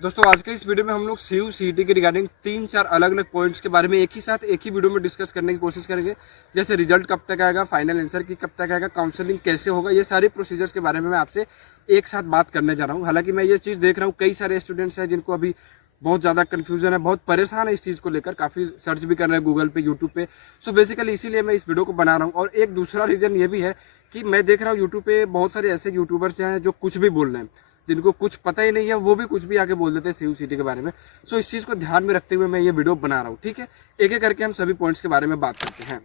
दोस्तों आज के इस वीडियो में हम लोग सीयू सीईटी के रिगार्डिंग 3-4 अलग अलग पॉइंट्स के बारे में एक ही साथ एक ही वीडियो में डिस्कस करने की कोशिश करेंगे। जैसे रिजल्ट कब तक आएगा, फाइनल आंसर की कब तक आएगा, काउंसलिंग कैसे होगा, ये सारे प्रोसीजर्स के बारे में मैं आपसे एक साथ बात करने जा रहा हूँ। हालांकि मैं ये चीज़ देख रहा हूँ कई सारे स्टूडेंट्स हैं जिनको अभी बहुत ज़्यादा कन्फ्यूजन है, बहुत परेशान है इस चीज़ को लेकर, काफ़ी सर्च भी कर रहे हैं गूगल पे, यूट्यूब पे। सो बेसिकली इसीलिए मैं इस वीडियो को बना रहा हूँ। और एक दूसरा रीज़न ये भी है कि मैं देख रहा हूँ यूट्यूब पे बहुत सारे ऐसे यूट्यूबर्स हैं जो कुछ भी बोल रहे हैं, जिनको कुछ पता ही नहीं है, वो भी कुछ भी आगे बोल देते हैं सीयू सीईटी के बारे में। सो इस चीज़ को ध्यान में रखते हुए मैं ये वीडियो बना रहा हूँ। ठीक है, एक एक करके हम सभी पॉइंट्स के बारे में बात करते हैं।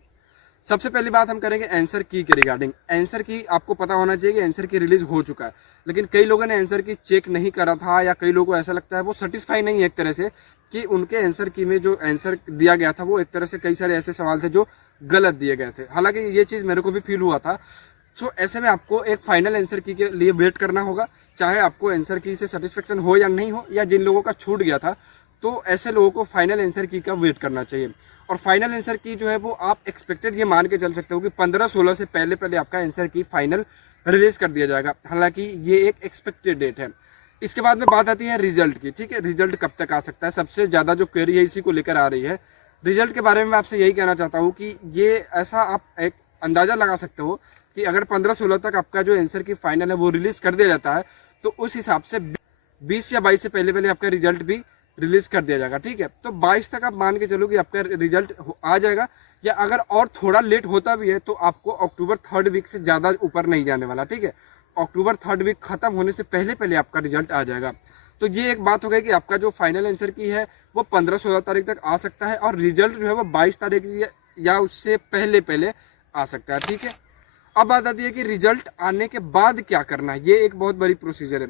सबसे पहली बात हम करेंगे आंसर की के रिगार्डिंग। आंसर की आपको पता होना चाहिए कि आंसर की रिलीज हो चुका है, लेकिन कई लोगों ने आंसर की चेक नहीं करा था, या कई लोगों को ऐसा लगता है वो सेटिस्फाई नहीं है एक तरह से कि उनके आंसर की में जो आंसर दिया गया था वो एक तरह से कई सारे ऐसे सवाल थे जो गलत दिए गए थे। हालांकि ये चीज़ मेरे को भी फील हुआ था। सो ऐसे में आपको एक फाइनल आंसर की के लिए वेट करना होगा, चाहे आपको आंसर की से सेटिस्फेक्शन हो या नहीं हो, या जिन लोगों का छूट गया था तो ऐसे लोगों को फाइनल आंसर की का वेट करना चाहिए। और फाइनल आंसर की जो है वो आप एक्सपेक्टेड ये मान के चल सकते हो कि 15-16 से पहले पहले आपका आंसर की फाइनल रिलीज कर दिया जाएगा। हालांकि ये एक एक्सपेक्टेड डेट है। इसके बाद में बात आती है रिजल्ट की। ठीक है, रिजल्ट कब तक आ सकता है, सबसे ज़्यादा जो क्वेरी है इसी को लेकर आ रही है। रिजल्ट के बारे में मैं आपसे यही कहना चाहता हूँ कि ये ऐसा आप एक अंदाज़ा लगा सकते हो कि अगर 15-16 तक आपका जो आंसर की फाइनल है वो रिलीज कर दिया जाता है तो उस हिसाब से 20 या 22 से पहले पहले आपका रिजल्ट भी रिलीज कर दिया जाएगा। ठीक है, तो 22 तक आप मान के चलो कि आपका रिजल्ट आ जाएगा, या अगर और थोड़ा लेट होता भी है तो आपको अक्टूबर 3rd वीक से ज़्यादा ऊपर नहीं जाने वाला। ठीक है, अक्टूबर 3rd वीक खत्म होने से पहले पहले आपका रिजल्ट आ जाएगा। तो ये एक बात हो गई कि आपका जो फाइनल आंसर की है वो 15-16 तारीख तक आ सकता है, और रिजल्ट जो है वो 22 तारीख या उससे पहले पहले आ सकता है। ठीक है, अब बात आती है कि रिजल्ट आने के बाद क्या करना है। ये एक बहुत बड़ी प्रोसीजर है।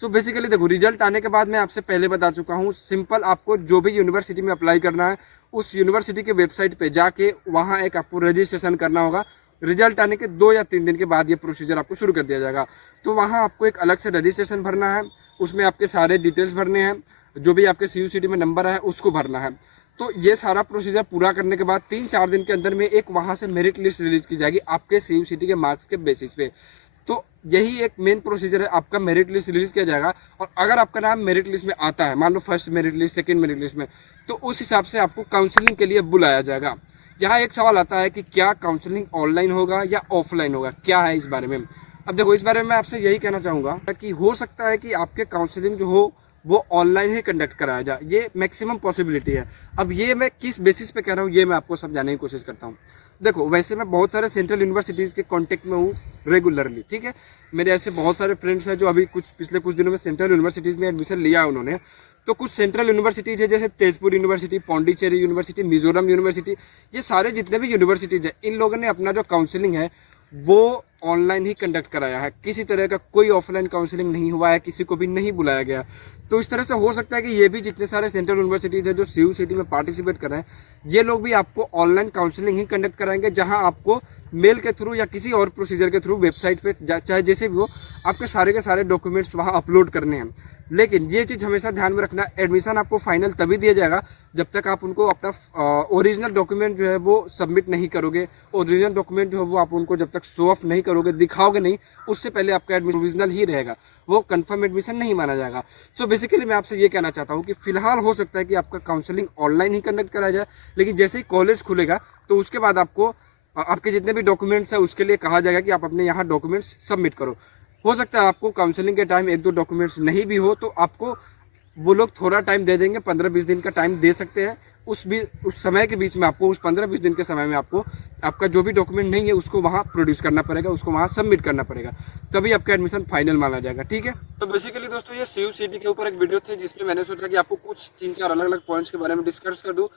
सो बेसिकली देखो, रिजल्ट आने के बाद मैं आपसे पहले बता चुका हूँ, सिंपल आपको जो भी यूनिवर्सिटी में अप्लाई करना है उस यूनिवर्सिटी के वेबसाइट पे जाके वहाँ एक आपको रजिस्ट्रेशन करना होगा। रिजल्ट आने के 2 या 3 दिन के बाद ये प्रोसीजर आपको शुरू कर दिया जाएगा। तो वहाँ आपको एक अलग से रजिस्ट्रेशन भरना है, उसमें आपके सारे डिटेल्स भरने हैं, जो भी आपके सीयू सीईटी में नंबर है उसको भरना है। तो ये सारा प्रोसीजर पूरा करने के बाद 3-4 दिन के अंदर में एक वहाँ से मेरिट लिस्ट रिलीज की जाएगी आपके सीयू सीईटी के मार्क्स के बेसिस पे। तो यही एक मेन प्रोसीजर है, आपका मेरिट लिस्ट रिलीज किया जाएगा। और अगर आपका नाम मेरिट लिस्ट में आता है, मान लो first merit list, second merit list में, तो उस हिसाब से आपको काउंसलिंग के लिए बुलाया जाएगा। यहाँ एक सवाल आता है कि क्या काउंसलिंग ऑनलाइन होगा या ऑफलाइन होगा, क्या है इस बारे में। अब देखो, इस बारे में मैं आपसे यही कहना चाहूँगा कि हो सकता है कि आपके काउंसलिंग जो हो वो ऑनलाइन ही कंडक्ट कराया जाए, ये मैक्सिमम पॉसिबिलिटी है। अब ये मैं किस बेसिस पे कह रहा हूँ ये मैं आपको समझाने की कोशिश करता हूँ। देखो, वैसे मैं बहुत सारे सेंट्रल यूनिवर्सिटीज़ के कांटेक्ट में हूँ रेगुलरली। ठीक है, मेरे ऐसे बहुत सारे फ्रेंड्स हैं जो अभी पिछले कुछ दिनों में सेंट्रल यूनिवर्सिटीज़ में एडमिशन लिया है उन्होंने। तो कुछ सेंट्रल यूनिवर्सिटीज़ है जैसे Tezpur university, Pondicherry university, Mizoram university, ये सारे जितने भी यूनिवर्सिटीज़ हैं, इन लोगों ने अपना जो काउंसलिंग है वो ऑनलाइन ही कंडक्ट कराया है। किसी तरह का कोई ऑफलाइन काउंसलिंग नहीं हुआ है, किसी को भी नहीं बुलाया गया। तो इस तरह से हो सकता है कि ये भी जितने सारे सेंट्रल यूनिवर्सिटीज़ हैं जो सीयू सीईटी में पार्टिसिपेट कर रहे हैं, ये लोग भी आपको ऑनलाइन काउंसलिंग ही कंडक्ट कराएंगे, जहां आपको मेल के थ्रू या किसी और प्रोसीजर के थ्रू वेबसाइट पे चाहे जैसे भी हो आपके सारे के सारे डॉक्यूमेंट्स वहां अपलोड करने हैं। लेकिन ये चीज़ हमेशा ध्यान में रखना, एडमिशन आपको फाइनल तभी दिया जाएगा जब तक आप उनको अपना ओरिजिनल डॉक्यूमेंट जो है वो सबमिट नहीं करोगे। ओरिजिनल डॉक्यूमेंट जो है वो आप उनको जब तक शो ऑफ नहीं करोगे, दिखाओगे नहीं, उससे पहले आपका एडमिशन ओरिजिनल ही रहेगा, वो कंफर्म एडमिशन नहीं माना जाएगा। सो बेसिकली मैं आपसे ये कहना चाहता हूँ कि फिलहाल हो सकता है कि आपका काउंसलिंग ऑनलाइन ही कंडक्ट कराया जाए, लेकिन जैसे ही कॉलेज खुलेगा तो उसके बाद आपको आपके जितने भी डॉक्यूमेंट्स हैं उसके लिए कहा जाएगा कि आप अपने यहाँ डॉक्यूमेंट्स सबमिट करो। हो सकता है आपको काउंसलिंग के टाइम 1-2 डॉक्यूमेंट्स नहीं भी हो, तो आपको वो लोग थोड़ा टाइम दे देंगे, 15-20 दिन का टाइम दे सकते हैं। उस समय के बीच में आपको, उस 15-20 दिन के समय में आपको आपका जो भी डॉक्यूमेंट नहीं है उसको वहाँ प्रोड्यूस करना पड़ेगा, उसको वहाँ सबमिट करना पड़ेगा, तभी आपका एडमिशन फाइनल माना जाएगा। ठीक है, तो बेसिकली दोस्तों ये सीयू सीईटी के ऊपर एक वीडियो थी जिसमें मैंने सोचा कि आपको कुछ 3-4 अलग अलग पॉइंट्स के बारे में डिस्कस कर दूँ।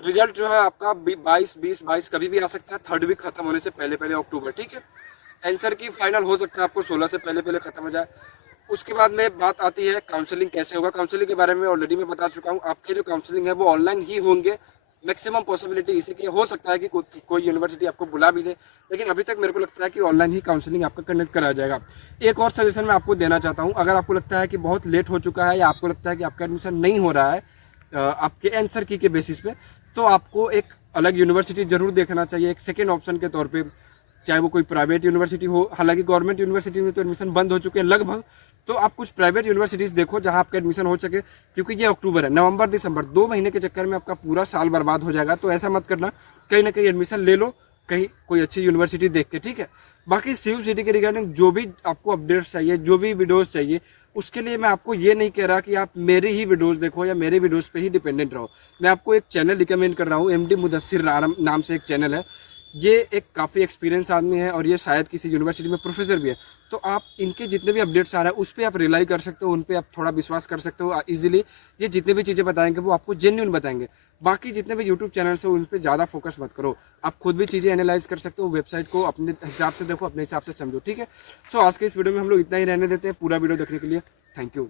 रिजल्ट जो है आपका 22 कभी भी आ सकता है, 3rd वीक खत्म होने से पहले पहले अक्टूबर। ठीक है, आंसर की फाइनल हो सकता है आपको 16 से पहले पहले खत्म हो जाए। उसके बाद में बात आती है काउंसलिंग कैसे होगा। काउंसलिंग के बारे में ऑलरेडी मैं बता चुका हूँ, आपके जो काउंसलिंग है वो ऑनलाइन ही होंगे। मैक्सिमम पॉसिबिलिटी इसी की हो सकता है कि कोई यूनिवर्सिटी आपको बुला भी दे, लेकिन अभी तक मेरे को लगता है कि ऑनलाइन ही काउंसलिंग आपका कंडक्ट कराया जाएगा। एक और सजेशन मैं आपको देना चाहता हूँ, अगर आपको लगता है कि बहुत लेट हो चुका है या आपको लगता है कि आपका एडमिशन नहीं हो रहा है आपके आंसर की के बेसिस पे, तो आपको एक अलग यूनिवर्सिटी जरूर देखना चाहिए एक सेकेंड ऑप्शन के तौर पे, चाहे वो कोई प्राइवेट यूनिवर्सिटी हो। हालांकि गवर्नमेंट यूनिवर्सिटी में तो एडमिशन बंद हो चुके हैं लगभग, तो आप कुछ प्राइवेट यूनिवर्सिटीज़ देखो जहां आपका एडमिशन हो सके, क्योंकि ये अक्टूबर है, नवंबर दिसंबर 2 महीने के चक्कर में आपका पूरा साल बर्बाद हो जाएगा। तो ऐसा मत करना, कहीं ना कहीं एडमिशन ले लो, कहीं कोई अच्छी यूनिवर्सिटी देख के, ठीक है। बाकी सीयू सिटी के रिगार्डिंग जो भी आपको अपडेट्स चाहिए, जो भी वीडियोज़ चाहिए, उसके लिए मैं आपको ये नहीं कह रहा कि आप मेरे ही वीडियोस देखो या मेरे वीडियोस पे ही डिपेंडेंट रहो। मैं आपको एक चैनल रिकमेंड कर रहा हूँ, MD मुदस्सिर नाम से एक चैनल है। ये एक काफ़ी एक्सपीरियंस आदमी है और ये शायद किसी यूनिवर्सिटी में प्रोफेसर भी है। तो आप इनके जितने भी अपडेट्स आ रहे हैं उस पर आप रिलाई कर सकते हो, उन पर आप थोड़ा विश्वास कर सकते हो ईजिली। ये जितने भी चीज़ें बताएंगे वो आपको जेन्युइन बताएंगे। बाकी जितने भी यूट्यूब चैनल्स हैं उन पर ज़्यादा फोकस मत करो, आप खुद भी चीज़ें एनालाइज कर सकते हो, वेबसाइट को अपने हिसाब से देखो, अपने हिसाब से समझो, ठीक है। सो आज के इस वीडियो में हम लोग इतना ही रहने देते हैं। पूरा वीडियो देखने के लिए थैंक यू।